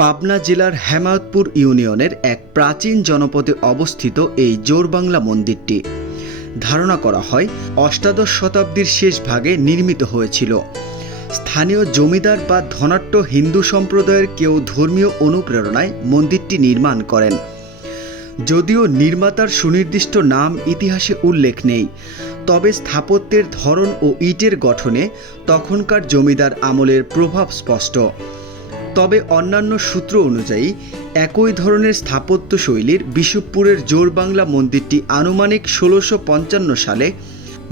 পাবনা জেলার হেমায়তপুর ইউনিয়নের এক প্রাচীন জনপদে অবস্থিত এই জোরবাংলা মন্দিরটি। ধারণা করা হয়, অষ্টাদশ শতাব্দীর শেষ ভাগে নির্মিত হয়েছিল। স্থানীয় জমিদার বা ধনাট্য হিন্দু সম্প্রদায়ের কেউ ধর্মীয় অনুপ্রেরণায় মন্দিরটি নির্মাণ করেন। যদিও নির্মাতার সুনির্দিষ্ট নাম ইতিহাসে উল্লেখ নেই, তবে স্থাপত্যের ধরন ও ইটের গঠনে তখনকার জমিদার আমলের প্রভাব স্পষ্ট। তবে অন্যান্য সূত্র অনুযায়ী, একই ধরনের স্থাপত্য শৈলীর বিশুপুরের জোরবাংলা মন্দিরটি আনুমানিক ষোলোশো পঞ্চান্ন সালে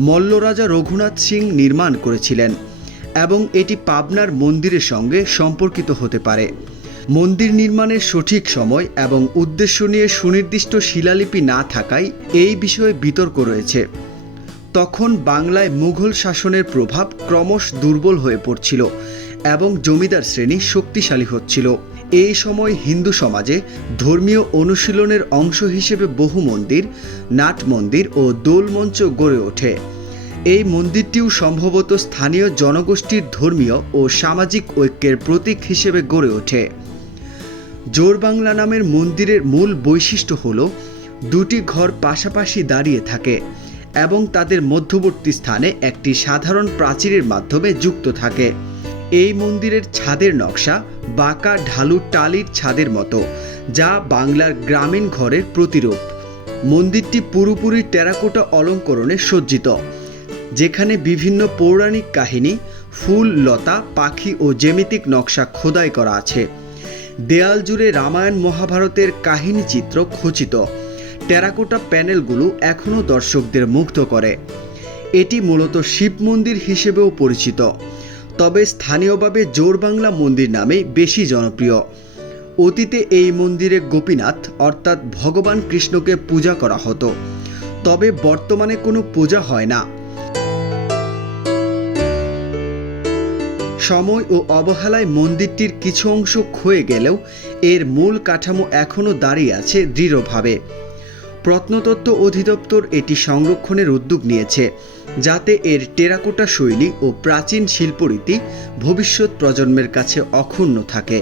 মল্লরাজা রঘুনাথ সিং নির্মাণ করেছিলেন এবং এটি পাবনার মন্দিরের সঙ্গে সম্পর্কিত হতে পারে। মন্দির নির্মাণের সঠিক সময় এবং উদ্দেশ্য নিয়ে সুনির্দিষ্ট শিলালিপি না থাকায় এই বিষয়ে বিতর্ক রয়েছে। তখন বাংলায় মুঘল শাসনের প্রভাব ক্রমশ দুর্বল হয়ে পড়ছিল। এবং জমিদার শ্রেণি শক্তিশালী হচ্ছিল। এই সময় হিন্দু সমাজে ধর্মীয় অনুশীলনের অংশ হিসেবে বহু মন্দির, নাট মন্দির ও দোল মঞ্চ গড়ে ওঠে। এই মন্দিরটিও সম্ভবত স্থানীয় জনগোষ্ঠীর ধর্মীয় ও সামাজিক ঐক্যের প্রতীক হিসেবে গড়ে ওঠে। জোরবাংলা নামের মন্দিরের মূল বৈশিষ্ট্য হল, দুটি ঘর পাশাপাশি দাঁড়িয়ে থাকে এবং তাদের মধ্যবর্তী স্থানে একটি সাধারণ প্রাচীরের মাধ্যমে যুক্ত থাকে। এই মন্দিরের ছাদের নকশা বাঁকা ঢালু টালির ছাদের মতো, যা বাংলার গ্রামীণ ঘরের প্রতিরূপ। মন্দিরটি পুরোপুরি টেরাকোটা অলঙ্করণে সজ্জিত, যেখানে বিভিন্ন পৌরাণিক কাহিনী, ফুল, লতা, পাখি ও জ্যামিতিক নকশা খোদাই করা আছে। দেয়াল জুড়ে রামায়ণ মহাভারতের কাহিনী চিত্র খচিত। টেরাকোটা প্যানেলগুলো এখনও দর্শকদের মুগ্ধ করে। এটি মূলত শিব মন্দির হিসেবেও পরিচিত। তবে স্থানীয়ভাবে জোরবাংলা মন্দির নামে বেশি জনপ্রিয়। অতীতে এই মন্দিরে গোপীনাথ অর্থাৎ ভগবান কৃষ্ণকে পূজা করা হতো। তবে বর্তমানে কোনো পূজা হয় না। সময় ও অবহেলায় মন্দিরটির কিছু অংশ ক্ষয়ে গেলেও এর মূল কাঠামো এখনও দাঁড়িয়ে আছে দৃঢ়ভাবে। প্রত্নতত্ত্ব অধিদপ্তর এটি সংরক্ষণের উদ্যোগ নিয়েছে, যাতে এর টেরাকোটা শৈলী ও প্রাচীন শিল্পরীতি ভবিষ্যৎ প্রজন্মের কাছে অক্ষুণ্ণ থাকে।